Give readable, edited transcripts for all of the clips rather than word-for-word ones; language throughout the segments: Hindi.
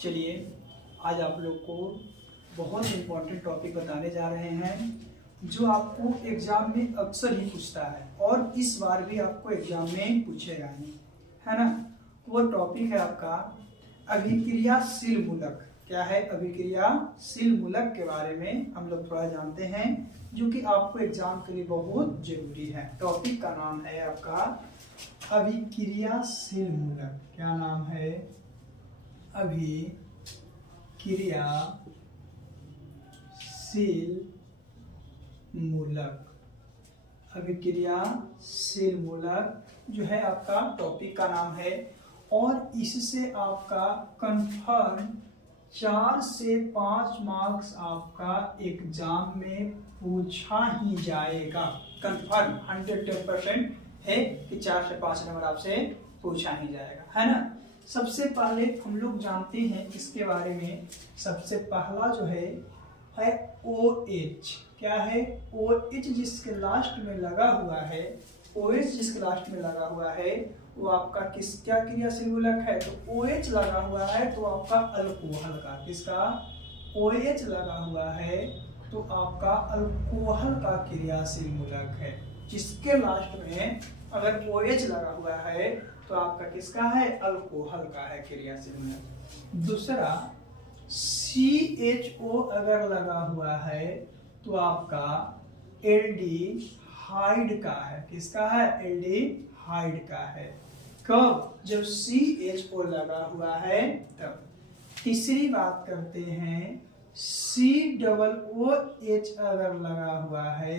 चलिए आज आप लोग को बहुत इम्पोर्टेंट टॉपिक बताने जा रहे हैं जो आपको एग्जाम में अक्सर ही पूछता है और इस बार भी आपको एग्जाम में पूछेगा ही, है ना। वो टॉपिक है आपका अभिक्रियाशील मूलक। क्या है? अभिक्रियाशील मूलक के बारे में हम लोग थोड़ा जानते हैं जो कि आपको एग्जाम के लिए बहुत जरूरी है। टॉपिक का नाम है आपका अभिक्रियाशील मूलक। क्या नाम है? अभिक्रियाशील मूलक। अभिक्रियाशील मूलक जो है आपका टॉपिक का नाम है और इससे आपका कंफर्म 4 से 5 मार्क्स आपका एग्जाम में पूछा ही जाएगा। कंफर्म 110% है कि 4 से 5 नंबर आपसे पूछा ही जाएगा, है ना। सबसे पहले हम लोग जानते हैं इसके बारे में। सबसे पहला जो है OH। क्या है? OH जिसके लास्ट में लगा हुआ है, OH जिसके लास्ट में लगा हुआ है वो आपका क्या क्रियाशील मूलक है? तो OH लगा हुआ है तो आपका अल्कोहल का। किसका? OH लगा हुआ है तो आपका अल्कोहल का क्रियाशील मूलक है। जिसके लास्ट में अगर OH लगा हुआ है तो आपका किसका है? अल्कोहल का है क्रियाशील मूलक। दूसरा CHO अगर लगा हुआ है तो आपका एल्डिहाइड का है। किसका है? एल्डिहाइड का है। कब? जब CHO लगा हुआ है तब। तीसरी बात करते हैं COOH अगर लगा हुआ है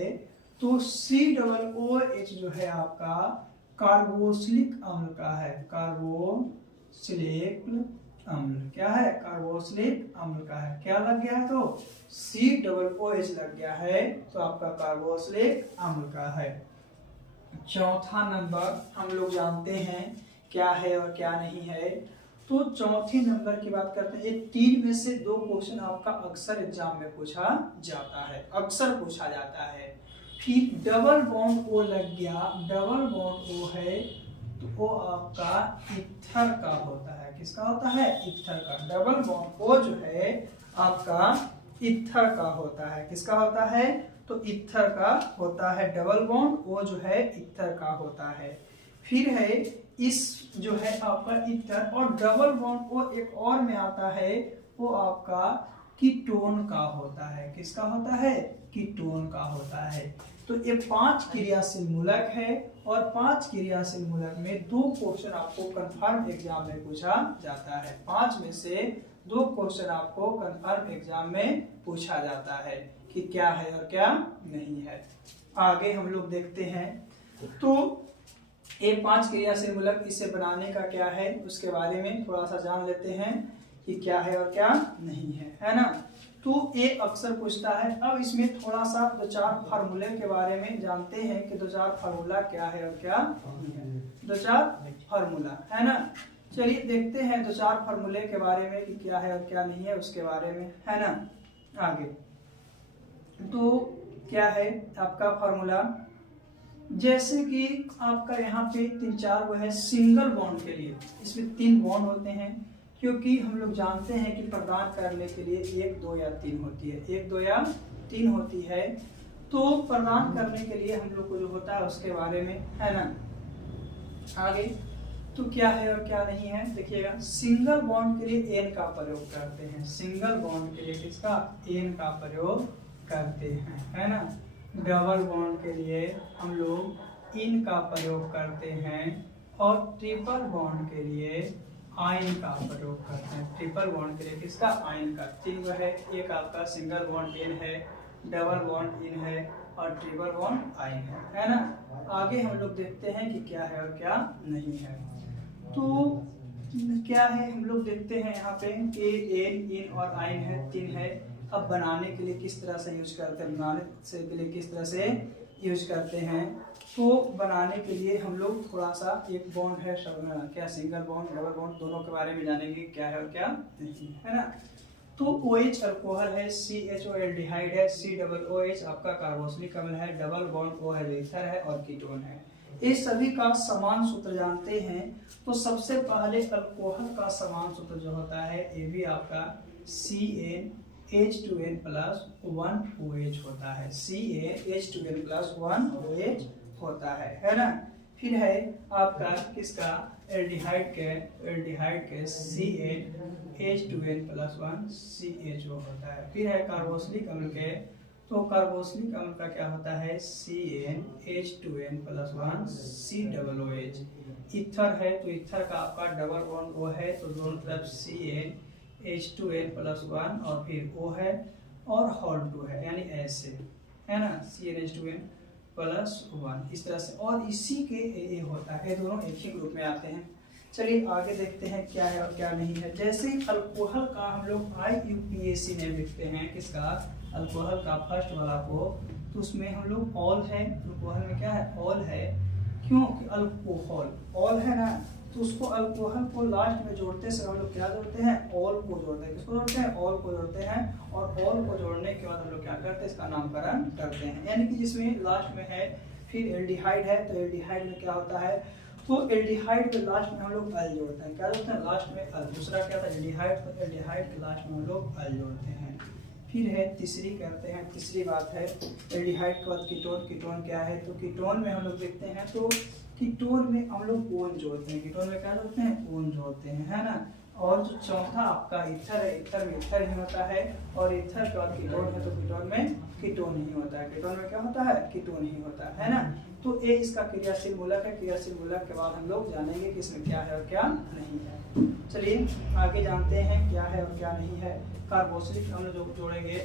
तो COOH जो है आपका कार्बोक्सिलिक अम्ल का है। कार्बोक्सिलिक अम्ल क्या है? कार्बोक्सिलिक अम्ल का है। क्या लग गया है? तो COOH लग गया है तो आपका कार्बोक्सिलिक अम्ल का है। चौथा नंबर हम लोग जानते हैं क्या है और क्या नहीं है। तो चौथे नंबर की बात करते हैं। 3 में से 2 क्वेश्चन आपका अक्सर एग्जाम में पूछा जाता है, अक्सर पूछा जाता है। फिर डबल बॉन्ड O लग गया। डबल बॉन्ड O है तो वो आपका ईथर का होता है। किसका होता है? ईथर का। डबल बॉन्ड O जो है आपका ईथर का होता है। किसका होता है? तो ईथर का होता है। डबल बॉन्ड O जो है ईथर का होता है। फिर है इस जो है आपका ईथर और डबल बॉन्ड O एक और में आता है वो आपका कीटोन का होता है। किसका होता है? कीटोन का होता है। तो ये 5 क्रियाशील मूलक है और 5 क्रियाशील मूलक में 2 क्वेश्चन आपको कंफर्म एग्जाम में पूछा जाता है। 5 में से 2 क्वेश्चन आपको कंफर्म एग्जाम में पूछा जाता है कि क्या है और क्या नहीं है। आगे हम लोग देखते हैं। तो ये 5 क्रियाशील मूलक इसे बनाने का क्या है उसके बारे में थोड़ा सा जान लेते हैं कि क्या है और क्या नहीं है ना। तो ये अक्सर पूछता है। अब इसमें थोड़ा सा 2-4 फार्मूले के बारे में जानते हैं कि 2-4 फार्मूला क्या है और क्या नहीं है। 2-4 फार्मूला है ना। चलिए देखते हैं 2-4 फार्मूले के बारे में कि क्या है और क्या नहीं है उसके बारे में, है ना। आगे तो क्या है आपका फार्मूला? जैसे कि आपका यहाँ पे 3-4 वो है सिंगल बॉन्ड के लिए। इसमें 3 बॉन्ड होते हैं क्योंकि हम लोग जानते हैं कि प्रदान करने के लिए 1, 2 या 3 होती है। 1, 2 या 3 होती है। तो प्रदान करने के लिए हम लोग को जो होता है उसके बारे में, है ना। आगे तो क्या है और क्या नहीं है देखिएगा। सिंगल बॉन्ड के लिए N का प्रयोग करते हैं। सिंगल बॉन्ड के लिए किसका? N का प्रयोग करते हैं, है ना। डबल बॉन्ड के लिए हम लोग इन का प्रयोग करते हैं और ट्रिपल बॉन्ड के लिए आयन का प्रयोग करते हैं। ट्रिपल बॉन्ड के लिए किसका? आयन का। 3 है। एक आपका सिंगल बॉन्ड N है, डबल बॉन्ड इन है और ट्रिपल बॉन्ड आयन है ना। आगे हम लोग देखते हैं कि क्या है और क्या नहीं है। तो क्या है हम लोग देखते हैं यहाँ पे कि N, इन और आयन है, 3 है। अब बनाने के लिए किस तरह से यूज करते हैं, बनाने से के लिए किस तरह से यूज करते हैं। तो बनाने के लिए हम लोग थोड़ा सा एक बॉन्ड है क्या सिंगल बॉन्ड डबल बॉन्ड दोनों के बारे में जानेंगे क्या है और क्या नहीं, है ना। तो OH अल्कोहल है, CHO एल्डिहाइड है, COOH आपका कार्बोक्सिलिक अम्ल है, डबल बॉन्ड O है जो ईथर है और कीटोन है। ये सभी का समान सूत्र जानते हैं तो सबसे पहले अल्कोहल का समान सूत्र जो होता है ये भी आपका CnH2n प्लस 1OH होता है। CnH2n प्लस 1OH होता है ना। फिर है आपका किसका एल्डिहाइड के CnH2n प्लस 1CHO होता है। फिर है कार्बोक्सिलिक अम्ल के, तो कार्बोक्सिलिक अम्ल का क्या होता है CnH2n प्लस 1COOH। ईथर है तो ईथर का आपका डबल बॉन्ड O है तो दोनों तरफ CnH2n प्लस 1 और फिर O है और होल 2 है यानी ऐसे है ना, CnH2n प्लस 1 इस तरह से, और इसी के ए होता है, दोनों एक ही ग्रुप में आते हैं। चलिए आगे देखते हैं क्या है और क्या नहीं है। जैसे ही अल्कोहल का हम लोग IUPAC नेम लिखते हैं, किसका अल्कोहल का फर्स्ट वाला को, तो उसमें हम लोग ऑल है, अल्कोहल में क्या है ऑल है, क्योंकि अल्कोहल ऑल है ना, तो उसको अल्कोहल को लास्ट में जोड़ते से हम लोग क्या जोड़ते हैं ऑल को जोड़ते हैं। किसको जोड़ते हैं ऑल को जोड़ते हैं, और ऑल को जोड़ने के बाद हम लोग क्या करते हैं इसका नामकरण करते हैं। यानी कि जिसमें लास्ट में है फिर एल्डिहाइड है तो एल्डिहाइड में क्या होता है, तो एल्डिहाइड के लास्ट में हम लोग अल जोड़ते हैं, क्या जोड़ते हैं लास्ट में अल। दूसरा क्या था एल्डिहाइड, तो एल्डिहाइड के लास्ट में हम लोग अल जोड़ते हैं। फिर है तीसरी करते हैं, तीसरी बात है एल्डिहाइड के बाद कीटोन। कीटोन क्या है, तो कीटोन में हम लोग देखते हैं तो कीटोन में हम लोग ओन जोड़ते हैं। कीटोन में क्या जोड़ते हैं ओन जोड़ते हैं, है ना। और जो चौथा आपका ईथर है, ईथर में ईथर ही होता है, और ईथर के बाद कीटोन है तो कीटोन में कीटोन ही होता है। कीटोन में क्या होता है कीटोन ही होता है ना। तो ये इसका क्रियाशील मूलक है। क्रियाशील मूलक के बाद हम लोग जानेंगे कि इसमें क्या है और क्या नहीं है। चलिए आगे जानते हैं क्या है और क्या नहीं है। कार्बोक्सिलिक अम्ल जो जोड़ेंगे